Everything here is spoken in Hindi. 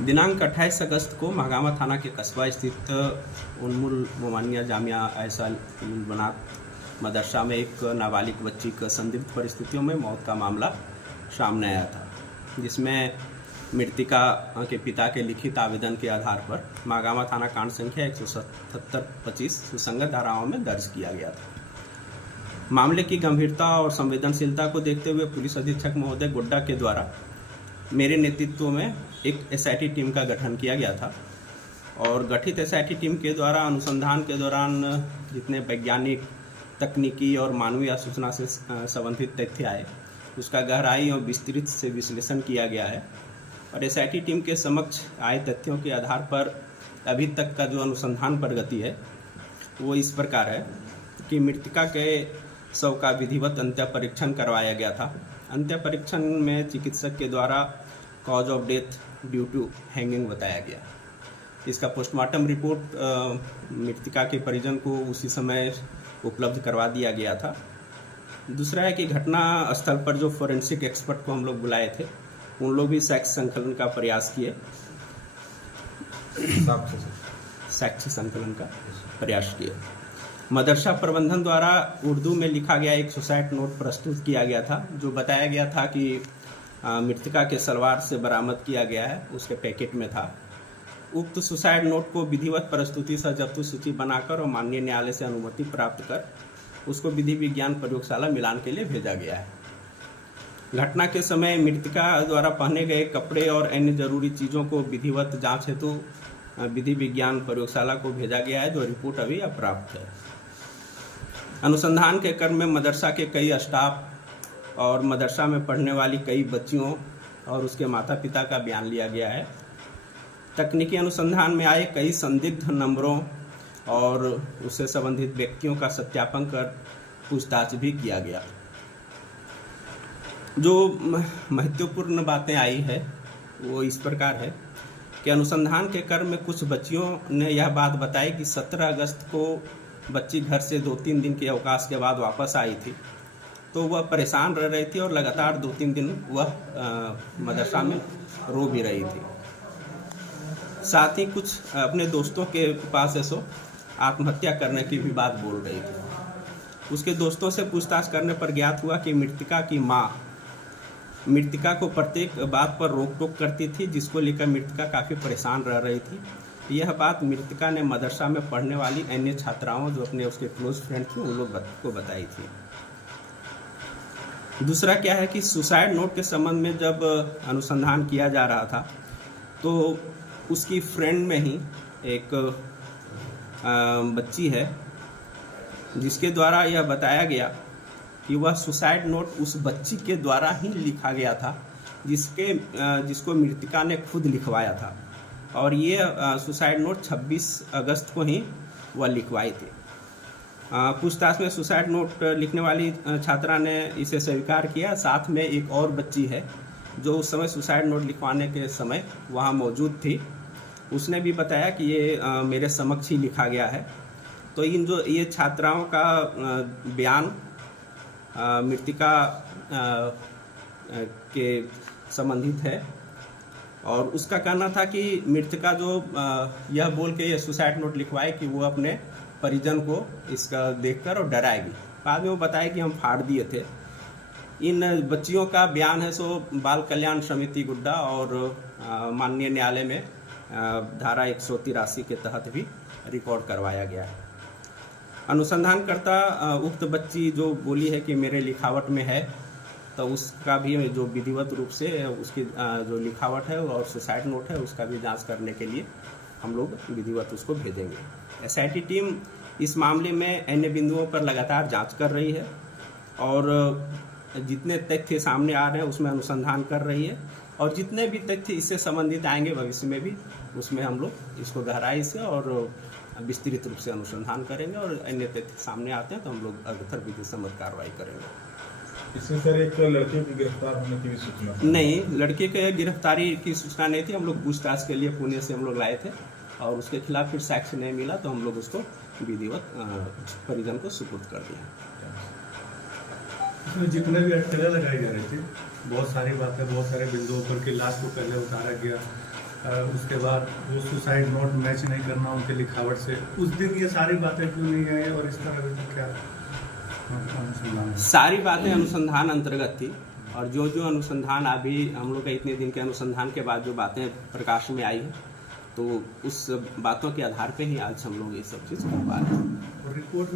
दिनांक 28 अगस्त को महागामा थाना के कस्बा स्थित उन्मुल मोमानिया जामिया ऐसा बनात मदरसा में एक नाबालिग बच्ची का संदिग्ध परिस्थितियों में मौत का मामला सामने आया था, जिसमें मृतिका के पिता के लिखित आवेदन के आधार पर महागामा थाना कांड संख्या 177-25 सुसंगत धाराओं में दर्ज किया गया था। मामले की गंभीरता और संवेदनशीलता को देखते हुए पुलिस अधीक्षक महोदय गुड्डा के द्वारा मेरे नेतृत्व में एक एसआईटी टीम का गठन किया गया था और गठित एसआईटी टीम के द्वारा अनुसंधान के दौरान जितने वैज्ञानिक, तकनीकी और मानवीय सूचना से संबंधित तथ्य आए, उसका गहराई और विस्तृत से विश्लेषण किया गया है। और एसआईटी टीम के समक्ष आए तथ्यों के आधार पर अभी तक का जो अनुसंधान प्रगति है वो इस प्रकार है कि मृतिका के शव का विधिवत अंत्य परीक्षण करवाया गया था। अंत्य परीक्षण में चिकित्सक के द्वारा cause of death due to hanging बताया गया। इसका पोस्टमार्टम रिपोर्ट मृतिका के परिजन को उसी समय उपलब्ध करवा दिया गया था। दूसरा है कि घटना स्थल पर जो फोरेंसिक एक्सपर्ट को हम लोग बुलाए थे, उन लोग भी साक्ष्य संकलन का प्रयास किए, साक्ष्य संकलन का प्रयास किए। मदरसा प्रबंधन द्वारा उर्दू में लिखा गया एक सुसाइड नोट प्रस्तुत किया गया था, जो बताया गया था कि मृतिका के सलवार से बरामद किया गया है, उसके पैकेट में था। उक्त सुसाइड नोट को विधिवत प्रस्तुति सह जब्त सूची बनाकर और माननीय न्यायालय से अनुमति प्राप्त कर उसको विधि विज्ञान प्रयोगशाला मिलान के लिए भेजा गया है। घटना के समय मृतिका द्वारा पहने गए कपड़े और अन्य जरूरी चीज़ों को विधिवत जांच हेतु विधि विज्ञान प्रयोगशाला को भेजा गया है, जो रिपोर्ट अभी अप्राप्त है। अनुसंधान के क्रम में मदरसा के कई स्टाफ और मदरसा में पढ़ने वाली कई बच्चियों और उसके माता पिता का बयान लिया गया है। तकनीकी अनुसंधान में आए कई संदिग्ध नंबरों और उससे संबंधित व्यक्तियों का सत्यापन कर पूछताछ भी किया गया। जो महत्वपूर्ण बातें आई है वो इस प्रकार है कि अनुसंधान के क्रम में कुछ बच्चियों ने यह बात बताई कि 17 अगस्त को बच्ची घर से 2-3 दिन के अवकाश के बाद वापस आई थी, तो वह परेशान रह रही थी और लगातार 2-3 दिन वह मदरसा में रो भी रही थी। साथ ही कुछ अपने दोस्तों के पास ऐसो आत्महत्या करने की भी बात बोल रही थी। उसके दोस्तों से पूछताछ करने पर ज्ञात हुआ कि मृतिका की माँ मृतिका को प्रत्येक बात पर रोक टोक करती थी, जिसको लेकर मृतिका काफ़ी परेशान रह रही थी। यह बात मृतिका ने मदरसा में पढ़ने वाली अन्य छात्राओं, जो अपने उसके क्लोज फ्रेंड थी, उन लोग को बताई थी। दूसरा क्या है कि सुसाइड नोट के संबंध में जब अनुसंधान किया जा रहा था तो उसकी फ्रेंड में ही एक बच्ची है, जिसके द्वारा यह बताया गया कि वह सुसाइड नोट उस बच्ची के द्वारा ही लिखा गया था, जिसको मृतिका ने खुद लिखवाया था। और ये सुसाइड नोट 26 अगस्त को ही वह लिखवाई थी। पूछताछ में सुसाइड नोट लिखने वाली छात्रा ने इसे स्वीकार किया। साथ में एक और बच्ची है जो उस समय सुसाइड नोट लिखवाने के समय वहाँ मौजूद थी, उसने भी बताया कि ये मेरे समक्ष ही लिखा गया है। तो ये छात्राओं का बयान मृतिका के संबंधित है और उसका कहना था कि मृतिका जो यह बोल के ये सुसाइड नोट लिखवाए कि वो अपने परिजन को इसका देखकर और डराएगी। बाद में वो बताया कि हम फाड़ दिए थे। इन बच्चियों का बयान है सो बाल कल्याण समिति गुड्डा और माननीय न्यायालय में धारा 183 के तहत भी रिकॉर्ड करवाया गया है। अनुसंधानकर्ता उक्त बच्ची जो बोली है कि मेरे लिखावट में है, तो उसका भी जो विधिवत रूप से उसकी जो लिखावट है और सुसाइड नोट है उसका भी जांच करने के लिए हम लोग विधिवत उसको भेजेंगे। एसआईटी टीम इस मामले में अन्य बिंदुओं पर लगातार जांच कर रही है और जितने तथ्य सामने आ रहे हैं उसमें अनुसंधान कर रही है और जितने भी तथ्य इससे संबंधित आएंगे भविष्य में भी उसमें हम लोग इसको गहराई से और विस्तृत रूप से अनुसंधान करेंगे और अन्य तथ्य सामने आते हैं तो हम लोग अग्रतर विधि सम्मत कार्रवाई करेंगे। इसमें सर एक लड़के की गिरफ्तार होने की भी सूचना नहीं, लड़के के गिरफ्तारी की सूचना नहीं थी। हम लोग पूछताछ के लिए पुणे से हम लोग लाए थे और उसके खिलाफ फिर साक्ष्य नहीं मिला तो हम लोग उसको विधिवत परिजन को सुपुर्द कर दिया। इसमें जितने भी अटकलें लगाई जा रही थी, बहुत सारी बातें, बहुत सारे बिंदुओं पर कि लाश को पहले उतारा गया, उसके बाद वो सुसाइड नोट मैच नहीं करना उनके लिखावट से, उस दिन ये सारी बातें क्यों नहीं आई और इस तरह का क्या अनुसंधान? सारी बातें अनुसंधान अंतर्गत थी और जो जो अनुसंधान अभी हम लोग का इतने दिन के अनुसंधान के बाद जो बातें प्रकाश में आई हैं तो उस बातों के आधार पे ही आज हम लोग ये सब चीज़ कर पा रहे हैं। रिपोर्ट